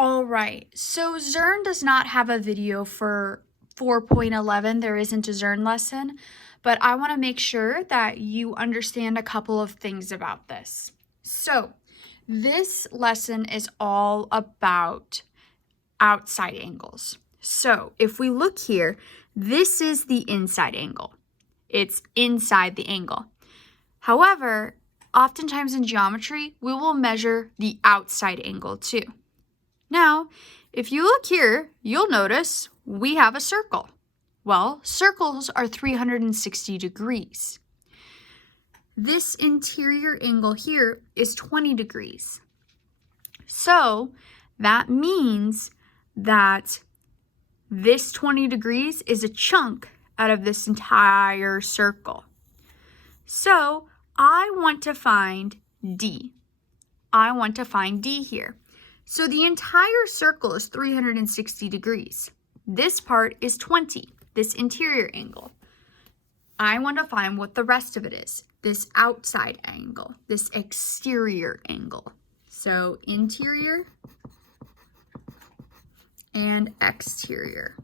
All right, so Zern does not have a video for 4.11. There isn't a Zern lesson, but I want to make sure that you understand a couple of things about this. So this lesson is all about outside angles. So if we look here, this is the inside angle. It's inside the angle. However, oftentimes in geometry, we will measure the outside angle too. Now, if you look here, you'll notice we have a circle. Well, circles are 360 degrees. This interior angle here is 20 degrees. So that means that this 20 degrees is a chunk out of this entire circle. So I want to find D. I want to find D here. So the entire circle is 360 degrees. This part is 20, this interior angle. I want to find what the rest of it is, this outside angle, this exterior angle. So interior and exterior.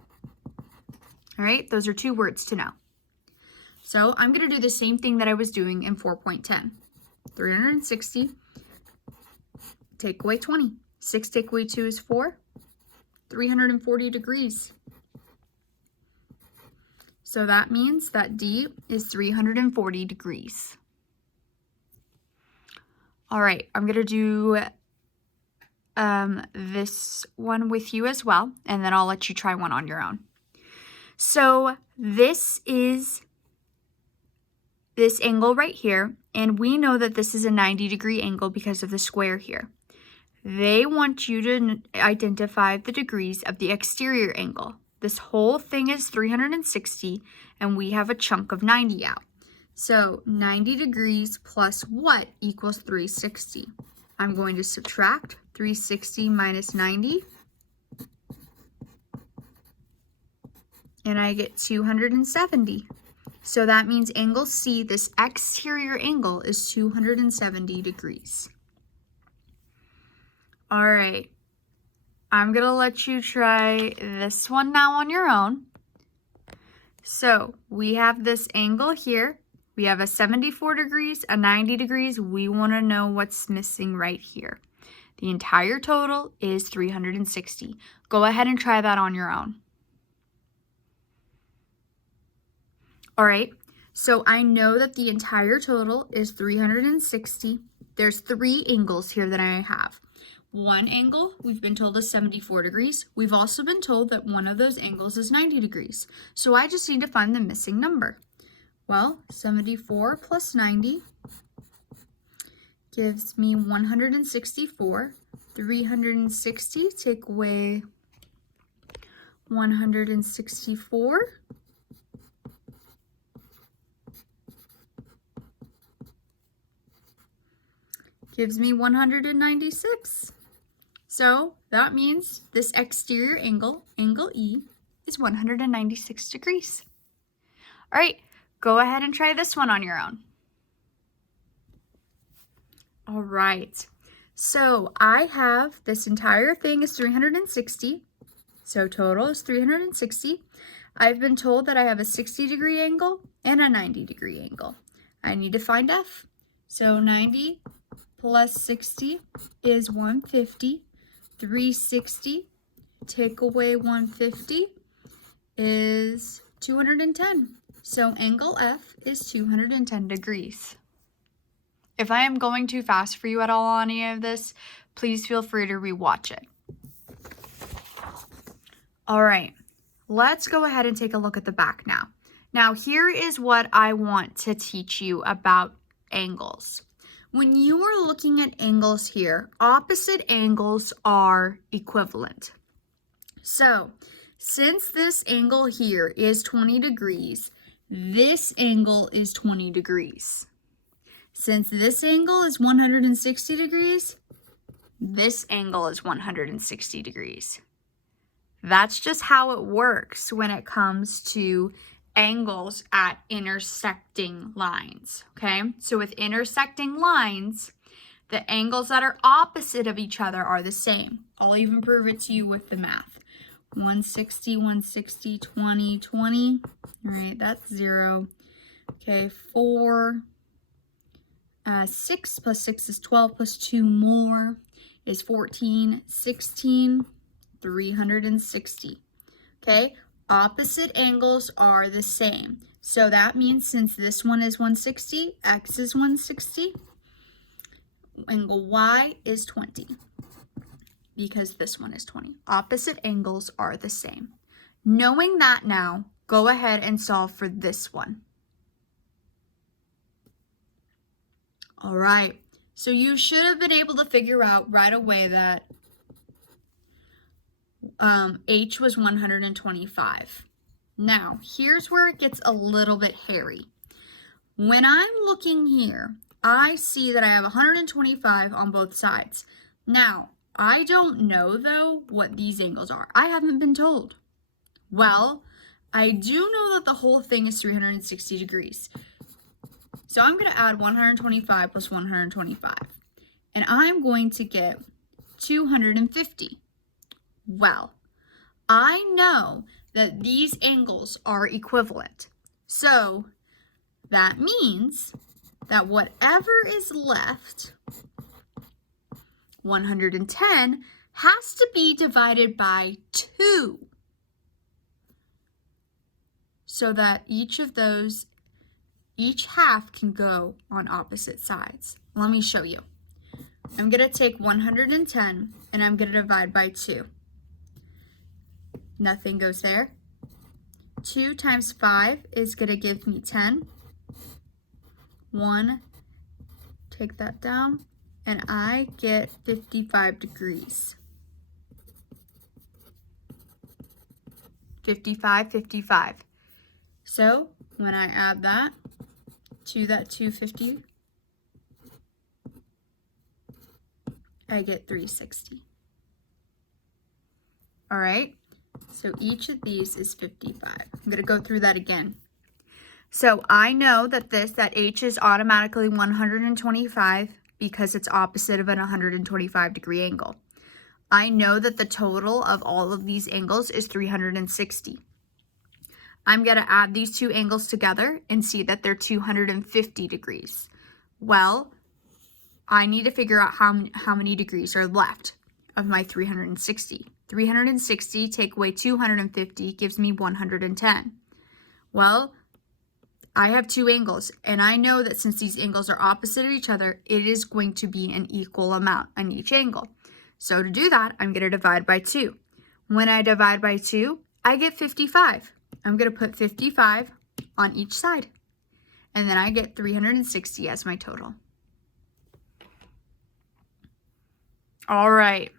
All right, those are two words to know. So I'm going to do the same thing that I was doing in 4.10. 360, take away 20. 6 take away 2 is 4. 340 degrees. So that means that D is 340 degrees. All right, I'm going to do this one with you as well, and then I'll let you try one on your own. So this is this angle right here, and we know that this is a 90-degree angle because of the square here. They want you to identify the degrees of the exterior angle. This whole thing is 360, and we have a chunk of 90 out. So 90 degrees plus what equals 360? I'm going to subtract 360 minus 90, and I get 270. So that means angle C, this exterior angle, is 270 degrees. All right, I'm going to let you try this one now on your own. So we have this angle here. We have a 74 degrees, a 90 degrees. We want to know what's missing right here. The entire total is 360. Go ahead and try that on your own. All right, so I know that the entire total is 360. There's 3 angles here that I have. One angle we've been told is 74 degrees. We've also been told that one of those angles is 90 degrees. So I just need to find the missing number. Well, 74 plus 90 gives me 164. 360, take away 164. Gives me 196. So that means this exterior angle, angle E, is 196 degrees. All right, go ahead and try this one on your own. All right, so I have this entire thing is 360. So total is 360. I've been told that I have a 60-degree angle and a 90-degree angle. I need to find F. So 90 plus 60 is 150. 360, take away 150 is 210. So angle F is 210 degrees. If I am going too fast for you at all on any of this, please feel free to rewatch it. All right, let's go ahead and take a look at the back now. Now here is what I want to teach you about angles. When you are looking at angles here, opposite angles are equivalent. So, since this angle here is 20 degrees, this angle is 20 degrees. Since this angle is 160 degrees, this angle is 160 degrees. That's just how it works when it comes to angles at intersecting lines, okay? So with intersecting lines, The angles that are opposite of each other are the same. I'll even prove it to you with the math. 160, 160, 20, 20. All right, that's 0. Okay, 4, 6 plus 6 is 12 plus 2 more is 14, 16, 360. Okay, opposite angles are the same. So that means since this one is 160, x is 160, angle y is 20. Because this one is 20. Opposite angles are the same. Knowing that now, go ahead and solve for this one. All right, so you should have been able to figure out right away that h was 125. Now, here's where it gets a little bit hairy. When I'm looking here, I see that I have 125 on both sides. Now, I don't know, though, what these angles are. I haven't been told. Well, I do know that the whole thing is 360 degrees. So I'm going to add 125 plus 125. And I'm going to get 250. Well, I know that these angles are equivalent. So that means that whatever is left, 110, has to be divided by 2 so that each half can go on opposite sides. Let me show you. I'm going to take 110 and I'm going to divide by 2. Nothing goes there. 2 times 5 is going to give me 10. 1, take that down, and I get 55 degrees. 55, 55. So when I add that to that 250, I get 360. All right, so each of these is 55. I'm going to go through that again. So I know that that h is automatically 125 because it's opposite of an 125 degree angle. I know that the total of all of these angles is 360. I'm going to add these two angles together and see that they're 250 degrees. Well, I need to figure out how many degrees are left of my 360. 360 take away 250 gives me 110. Well, I have two angles, and I know that since these angles are opposite of each other, it is going to be an equal amount on each angle. So to do that, I'm going to divide by 2. When I divide by 2, I get 55. I'm going to put 55 on each side, and then I get 360 as my total. All right,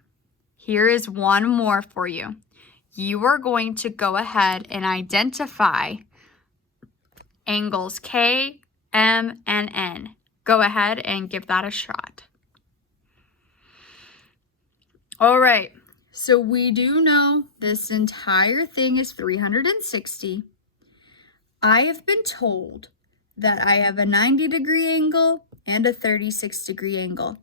here is one more for you. You are going to go ahead and identify angles K, M, and N. Go ahead and give that a shot. All right, so we do know this entire thing is 360. I have been told that I have a 90-degree angle and a 36-degree angle.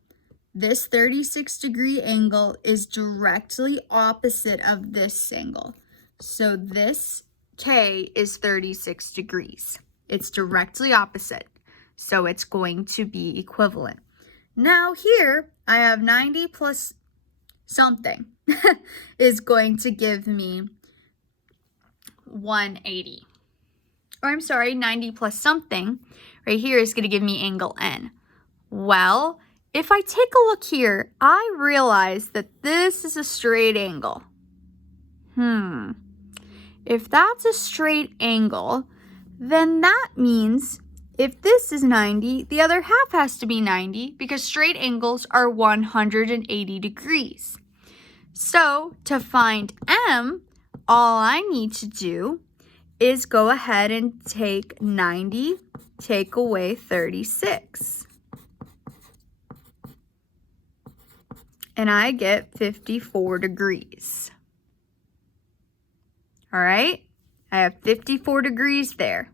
This 36-degree angle is directly opposite of this angle. So this K is 36 degrees. It's directly opposite, so it's going to be equivalent. Now here, I have 90 plus something is going to give me 180. Or I'm sorry, 90 plus something right here is going to give me angle N. Well, if I take a look here, I realize that this is a straight angle. If that's a straight angle, then that means if this is 90, the other half has to be 90 because straight angles are 180 degrees. So to find M, all I need to do is go ahead and take 90, take away 36. And I get 54 degrees. All right, I have 54 degrees there.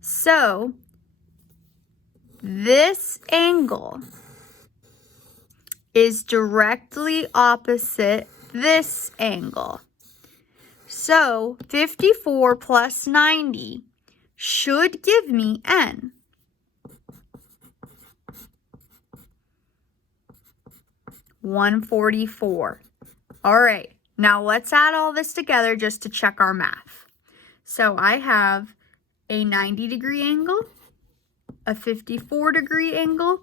So this angle is directly opposite this angle. So 54 plus 90 should give me N. $144. All right, now let's add all this together just to check our math. So I have a 90-degree angle, a 54-degree angle,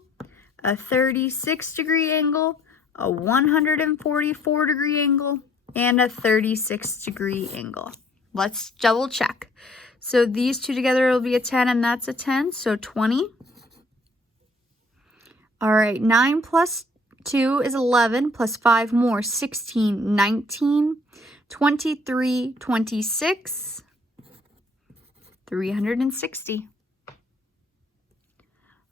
a 36-degree angle, a 144-degree angle, and a 36-degree angle. Let's double check. So these two together will be a 10, and that's a 10, so 20. All right, 9 plus 2 is 11, plus 5 more, 16, 19, 23, 26, 360.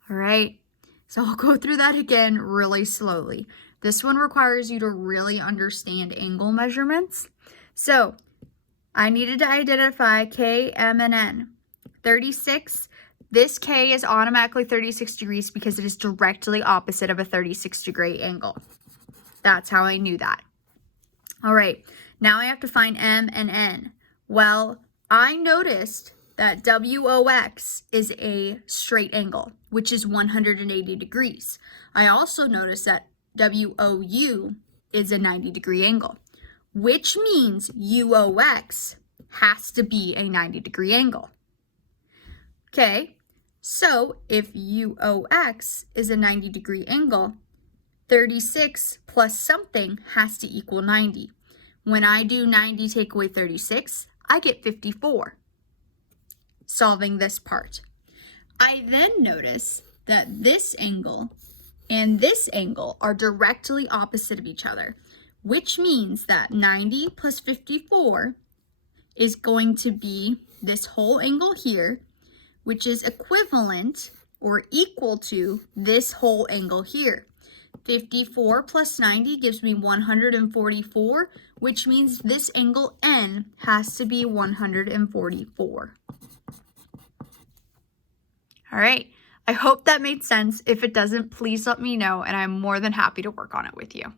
All right, so I'll go through that again really slowly. This one requires you to really understand angle measurements. So I needed to identify K, M, and N. 36, this K is automatically 36 degrees because it is directly opposite of a 36-degree angle. That's how I knew that. All right, now I have to find M and N. Well, I noticed that WOX is a straight angle, which is 180 degrees. I also noticed that WOU is a 90-degree angle, which means UOX has to be a 90-degree angle. Okay, so if UOX is a 90-degree angle, 36 plus something has to equal 90. When I do 90 take away 36, I get 54. Solving this part. I then notice that this angle and this angle are directly opposite of each other, which means that 90 plus 54 is going to be this whole angle here, which is equivalent or equal to this whole angle here. 54 plus 90 gives me 144, which means this angle N has to be 144. All right, I hope that made sense. If it doesn't, please let me know, and I'm more than happy to work on it with you.